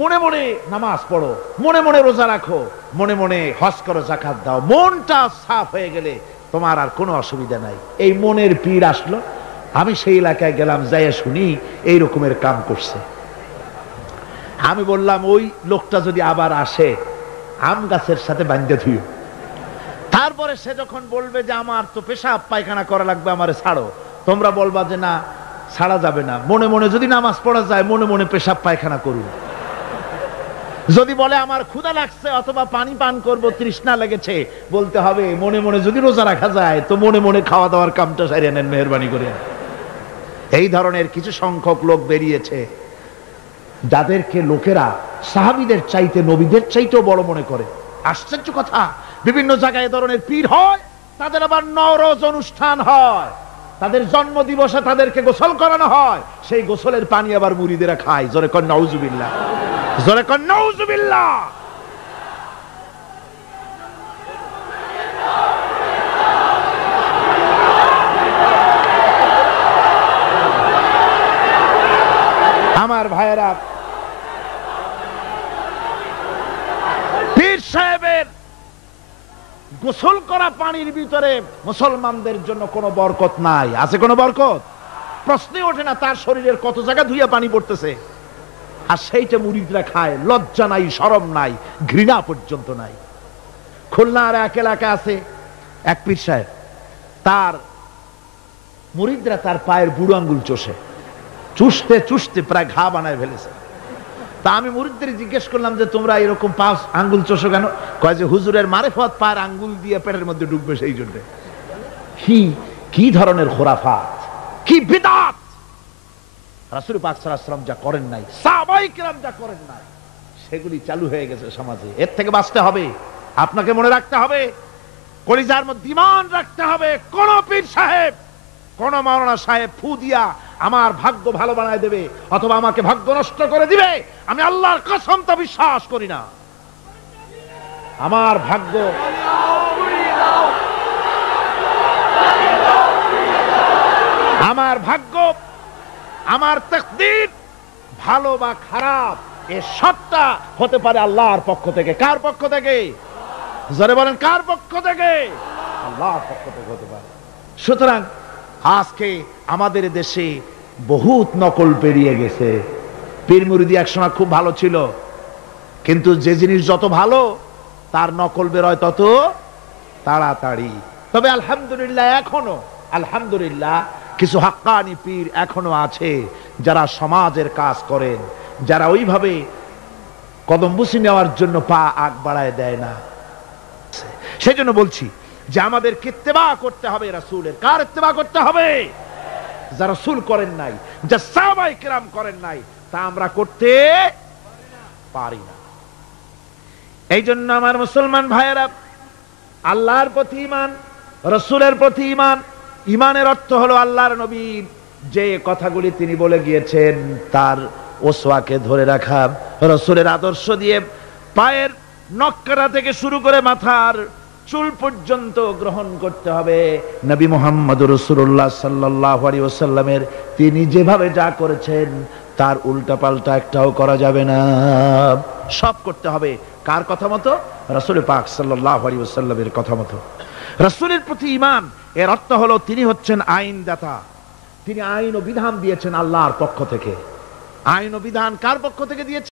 মনে মনে নামাজ পড়ো, মনে মনে রোজা রাখো, মনে মনে হজ করো, যাকাত দাও, মনটা সাফ হয়ে গেলে তোমার আর কোনো অসুবিধা নাই। এই মনের পীর আসলো, আমি সেই এলাকায় গেলাম, যাইয়া শুনি এই রকমের কাম করছে। আমি বললাম ওই লোকটা যদি আবার আসে আম গাছের সাথে বান্ধে ধুইও। তারপরে সে যখন বলবে যে আমার তো পেশাব পায়খানা করা লাগবে, আমারে ছাড়ো, তোমরা বলবা যে না ছাড়া যাবে না, মনে মনে যদি নামাজ পড়া যায় মনে মনে পেশাব পায়খানা করুন। যদি বলে আমার ক্ষুধা লাগছে অথবা পানি পান করব, তৃষ্ণা লেগেছে, বলতে হবে মনে মনে যদি রোজা রাখা যায় তো মনে মনে খাওয়া দাওয়ার কামটা সারিয়ে নেন, মেহরবানি করে। এই ধরনের কিছু সংখ্যক লোক বেরিয়েছে যাদেরকে লোকেরা সাহাবীদের চাইতে, নবীদের চাইতেও বড় মনে করে। আশ্চর্য কথা, বিভিন্ন জায়গায় এই ধরনের পীর হয়, তাদের আবার নওরোজ অনুষ্ঠান হয়, তাদের জন্ম দিবসে তাদেরকে গোসল করানো হয়, সেই গোসলের পানি আবার মুরিদেরা খায়। জোরে কর নাউজুবিল্লাহ, জোরে কর নাউজুবিল্লাহ। আমার ভাইয়েরা, পীর সাহেবের গোসল করা পানির ভিতরে মুসলমানদের জন্য কোনো বরকত নাই। আছে কোনো বরকত? প্রশ্নই ওঠে না। তার শরীরের কত জায়গা ধুইয়া পানি পড়তেছে, আর সেইটা মুরিদরা খায়। লজ্জা নাই, শরম নাই, ঘৃণা পর্যন্ত নাই। খুলনার এক এলাকা আছে এক পীর সাহেব, তার মুরিদরা তার পায়ের বুড়ো আঙ্গুল চষে, চুষতে চুষতে প্রায় ঘা বানায় ফেলেছে। তা আমি মুরিদদের জিজ্ঞেস করলাম যে তোমরা এরকম পা আঙ্গুল চষো কেন? কয় যে হুজুরের মারেফত পায়ের আঙ্গুল দিয়ে পেটের মধ্যে ঢুকবে, সেই জন্য। কি ধরনের খোরাফাত, কি বিদআত! রাসূল পাক সাল্লাল্লাহু আলাইহি ওয়াসাল্লাম যা করেন নাই, সাহাবায়ে কেরাম যা করেন নাই, সেগুলি চালু হয়ে গেছে সমাজে। এর থেকে বাঁচতে হবে, আপনাকে মনে রাখতে হবে, কলিজার মধ্যে ঈমান রাখতে হবে। কোন পীর সাহেব, কোন মাওলানা সাহেব ফু দিয়া আমার ভাগ্য ভালো বানায় দেবে অথবা আমাকে ভাগ্য নষ্ট করে দিবে, আমি আল্লাহর কসম তা বিশ্বাস করি না। আমার ভাগ্য, আমার তাকদীর ভালো বা খারাপ, এ সবটা হতে পারে আল্লাহর পক্ষ থেকে। কার পক্ষ থেকে? জোরে বলেন, কার পক্ষ থেকে? আল্লাহর পক্ষ থেকে হতে পারে। সুতরাং আজকে আমাদের দেশে বহুত নকল বেরিয়ে গেছে। পীর মুরিদি একসময় খুব ভালো ছিল, কিন্তু যে জিনিস যত ভালো তার নকল বেরোয় তত তাড়াতাড়ি। তবে আলহামদুলিল্লাহ, এখনো আলহামদুলিল্লাহ কিছু হাক্কানি পীর এখনো আছে যারা সমাজের কাজ করেন, যারা ওইভাবে কদমবুসি নেওয়ার জন্য পা আগ বাড়ায় দেয় না। সেজন্য বলছি যে আমাদের ইত্তেবা করতে হবে রাসূলের। কার ইত্তেবা করতে হবে? যা রাসূল করেন নাই, যা সাহাবায়ে কেরাম করেন নাই, তা আমরা করতে পারি না। এই জন্য আমার মুসলমান ভাইয়েরা, আল্লাহর প্রতি ঈমান, রাসূলের প্রতি ঈমান। ঈমানের অর্থ হলো আল্লাহর নবী যে কথাগুলি তিনি বলে গিয়েছেন তার ওসওয়াকে ধরে রাখা, রাসূলের আদর্শ দিয়ে পায়ের নখকাটা থেকে শুরু করে মাথার চুল পর্যন্ত গ্রহণ করতে হবে। নবী মুহাম্মদুর রাসূলুল্লাহ সাল্লাল্লাহু আলাইহি ওয়াসাল্লামের তিনি যেভাবে যা করেছেন তার উল্টা পাল্টা একটাও করা যাবে না, সব করতে হবে কার কথা মতো? রাসূল পাক সাল্লাল্লাহু আলাইহি ওয়াসাল্লামের কথা মতো। রাসূলের প্রতি ঈমান এর অর্থ হলো তিনি হচ্ছেন আইনদাতা, তিনি আইন ও বিধান দিয়েছেন আল্লাহর পক্ষ থেকে। আইন ও বিধান কার পক্ষ থেকে দিয়েছেন?